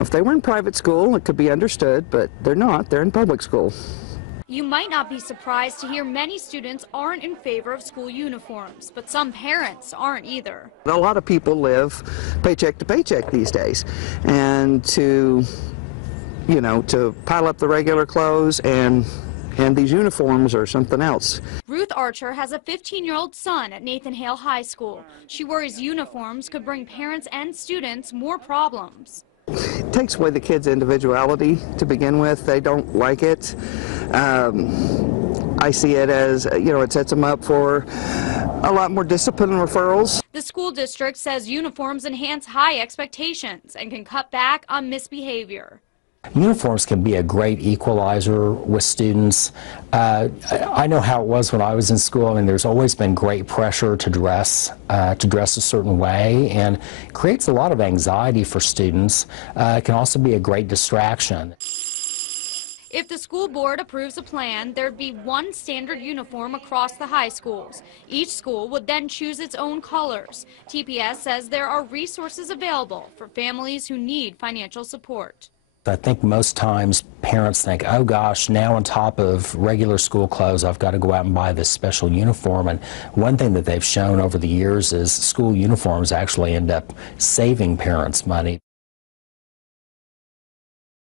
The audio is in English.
If they were in private school, it could be understood, but they're not. They're in public school. You might not be surprised to hear many students aren't in favor of school uniforms, but some parents aren't either. A lot of people live paycheck to paycheck these days, and to pile up the regular clothes and these uniforms or something else. Ruth Archer has a 15-year-old son at Nathan Hale High School. She worries uniforms could bring parents and students more problems. It takes away the kids' individuality to begin with. They don't like it. I see it as, it sets them up for a lot more discipline and referrals. The school district says uniforms enhance high expectations and can cut back on misbehavior. Uniforms can be a great equalizer with students. I know how it was when I was in school. I mean, there's always been great pressure to dress a certain way, and it creates a lot of anxiety for students. It can also be a great distraction. If the school board approves a plan, there'd be one standard uniform across the high schools. Each school would then choose its own colors. TPS says there are resources available for families who need financial support. I think most times parents think, oh gosh, now on top of regular school clothes, I've got to go out and buy this special uniform. And one thing that they've shown over the years is school uniforms actually end up saving parents money.